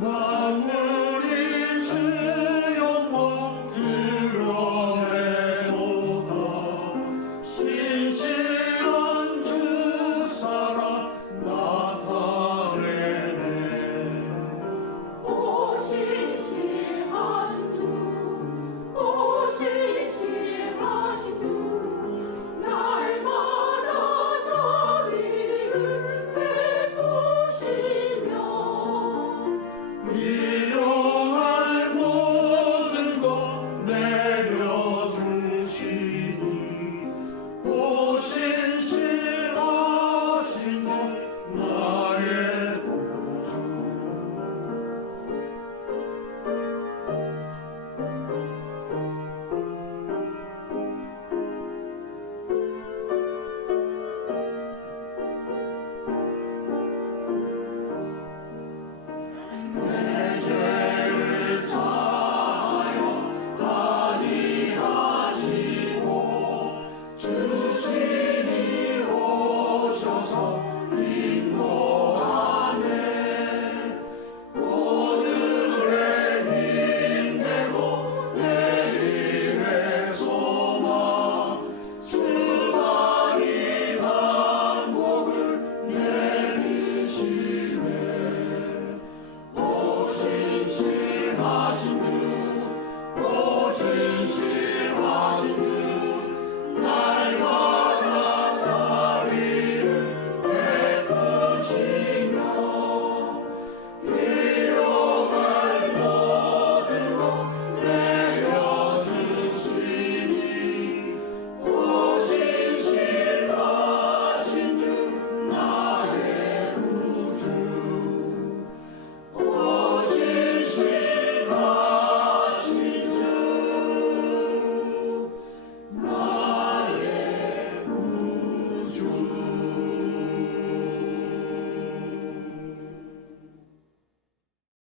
Whoa.